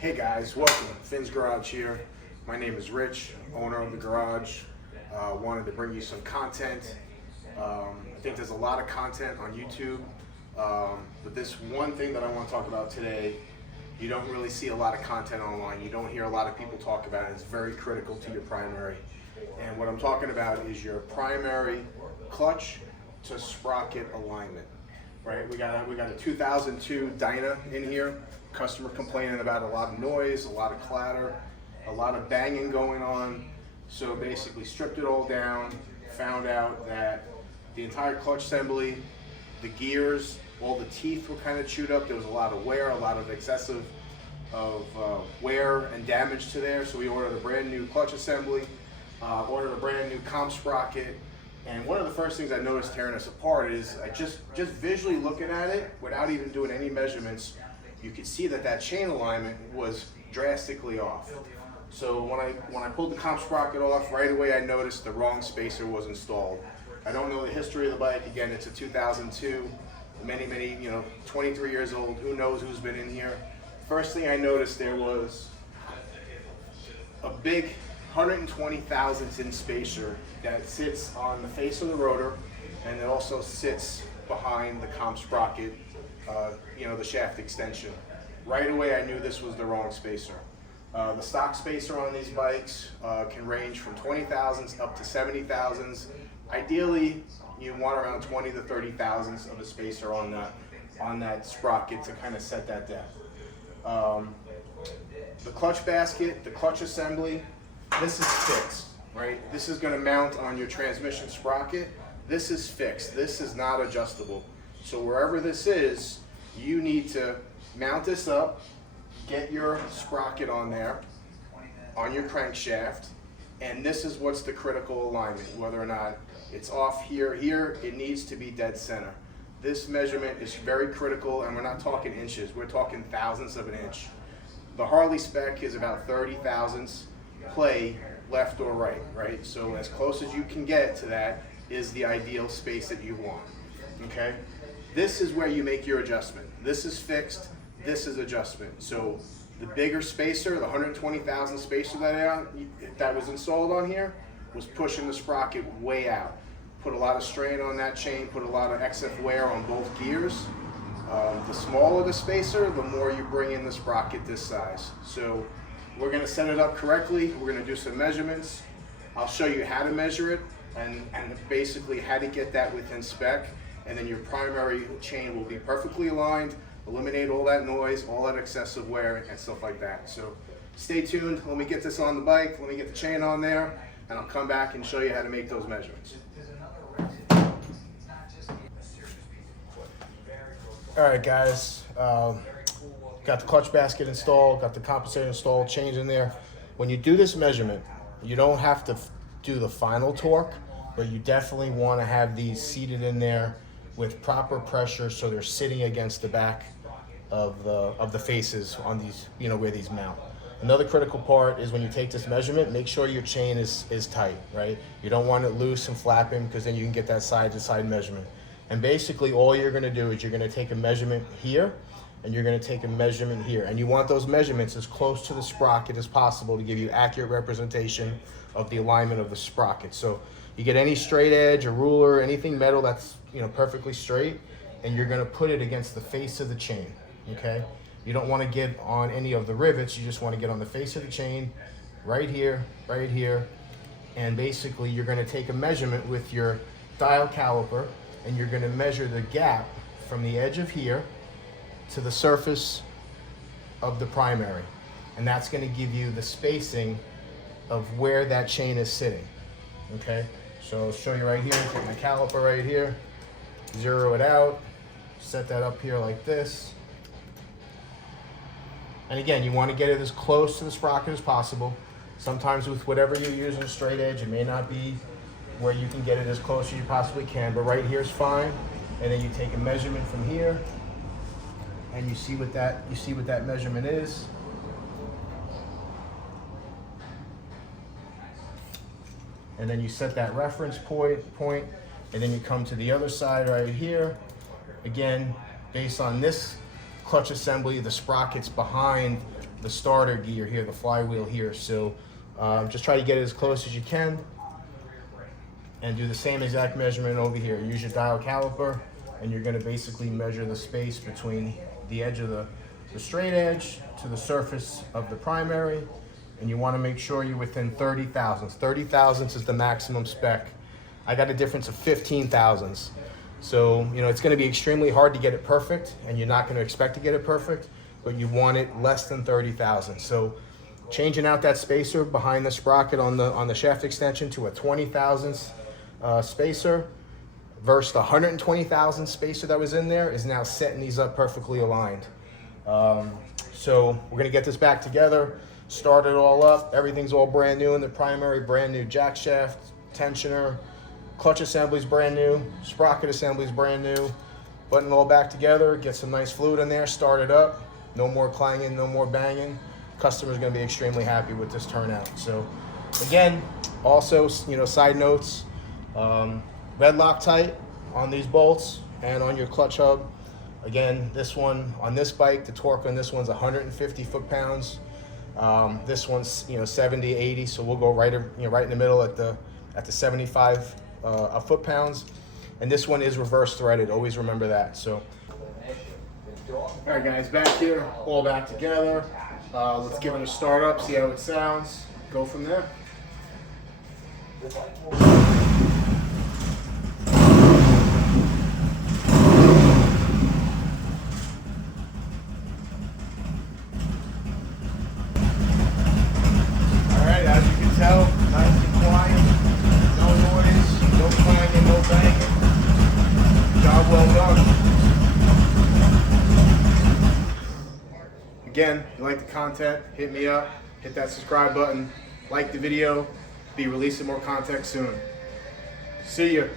Hey guys, welcome. Finn's Garage here. My name is Rich, owner of the garage. Wanted to bring you some content. I think there's a lot of content on YouTube, but this one thing that I want to talk about today, you don't really see a lot of content online. You don't hear a lot of people talk about it. It's very critical to your primary. And what I'm talking about is your primary clutch to sprocket alignment. Right? We got a 2002 Dyna in here. Customer complaining about a lot of noise, a lot of clatter, a lot of banging going on. So basically stripped it all down, found out that the entire clutch assembly, the gears, all the teeth were kind of chewed up. There was a lot of wear, a lot of excessive wear and damage to there. So we ordered a brand new clutch assembly, ordered a brand new comp sprocket. And one of the first things I noticed tearing us apart is I just visually looking at it without even doing any measurements, you could see that chain alignment was drastically off. So when I pulled the comp sprocket off, right away I noticed the wrong spacer was installed. I don't know the history of the bike. Again, it's a 2002, many, 23 years old. Who knows who's been in here? First thing I noticed, there was a big 120 thousandths in spacer that sits on the face of the rotor, and it also sits behind the comp sprocket, the shaft extension. Right away I knew this was the wrong spacer. The stock spacer on these bikes can range from 20 thousandths up to 70 thousandths. Ideally, you want around 20 to 30 thousandths of a spacer on that sprocket to kind of set that depth. The clutch basket, the clutch assembly, this is fixed, right? This is going to mount on your transmission sprocket. This is fixed. This is not adjustable. So wherever this is, you need to mount this up, get your sprocket on there, on your crankshaft, and this is what's the critical alignment. Whether or not it's off here, it needs to be dead center. This measurement is very critical, and we're not talking inches, we're talking thousandths of an inch. The Harley spec is about 30 thousandths play left or right, right? So as close as you can get to that is the ideal space that you want, okay? This is where you make your adjustment. This is fixed, this is adjustment. So the bigger spacer, the 120 thousandth spacer that was installed on here, was pushing the sprocket way out. Put a lot of strain on that chain, put a lot of excess wear on both gears. The smaller the spacer, the more you bring in the sprocket this size. So we're gonna set it up correctly. We're gonna do some measurements. I'll show you how to measure it and basically how to get that within spec. And then your primary chain will be perfectly aligned, eliminate all that noise, all that excessive wear and stuff like that. So stay tuned. Let me get this on the bike. Let me get the chain on there, and I'll come back and show you how to make those measurements. All right, guys. Got the clutch basket installed, got the compensator installed, chains in there. When you do this measurement, you don't have to do the final torque, but you definitely want to have these seated in there with proper pressure so they're sitting against the back of the faces on these, where these mount. Another critical part is when you take this measurement, make sure your chain is tight, right? You don't want it loose and flapping, because then you can get that side to side measurement. And basically all you're gonna do is you're gonna take a measurement here, and you're gonna take a measurement here. And you want those measurements as close to the sprocket as possible to give you accurate representation of the alignment of the sprocket. So you get any straight edge, a ruler, anything metal that's perfectly straight, and you're gonna put it against the face of the chain, okay? You don't wanna get on any of the rivets, you just wanna get on the face of the chain, right here, and basically you're gonna take a measurement with your dial caliper, and you're gonna measure the gap from the edge of here to the surface of the primary. And that's gonna give you the spacing of where that chain is sitting, okay? So I'll show you right here, take my caliper right here, zero it out, set that up here like this. And again, you want to get it as close to the sprocket as possible. Sometimes with whatever you're using, straight edge, it may not be where you can get it as close as you possibly can, but right here is fine. And then you take a measurement from here, and you see what that measurement is. And then you set that reference point, and then you come to the other side right here. Again, based on this clutch assembly, the sprockets behind the starter gear here, the flywheel here. So just try to get it as close as you can and do the same exact measurement over here. Use your dial caliper and you're gonna basically measure the space between the edge of the straight edge to the surface of the primary, and you wanna make sure you're within 30 thousandths. 30 thousandths is the maximum spec. I got a difference of 15 thousandths. So, you know, it's gonna be extremely hard to get it perfect, and you're not gonna expect to get it perfect, but you want it less than 30 thousandths. So changing out that spacer behind the sprocket on the shaft extension to a 20 thousandths spacer versus the 120 thousandths spacer that was in there is now setting these up perfectly aligned. So we're gonna get this back together, start it all up. Everything's all brand new in the primary, brand new jack shaft, tensioner, clutch assembly's brand new, sprocket assembly's brand new. Putting it all back together, get some nice fluid in there, start it up. No more clanging, no more banging. Customer's gonna be extremely happy with this turnout. So again, also, you know, side notes, red Loctite on these bolts and on your clutch hub. Again, this one on this bike, the torque on this one's 150 foot-pounds. This one's 70, 80, so we'll go right in the middle at the 75 foot-pounds. And this one is reverse threaded. Always remember that. So, all right, guys, back here, all back together. Let's give it a start up, see how it sounds. Go from there. Tell, nice and quiet, no noise, no clanging, no banging. Job well done. Again, if you like the content, hit me up, hit that subscribe button, like the video, be releasing more content soon. See ya.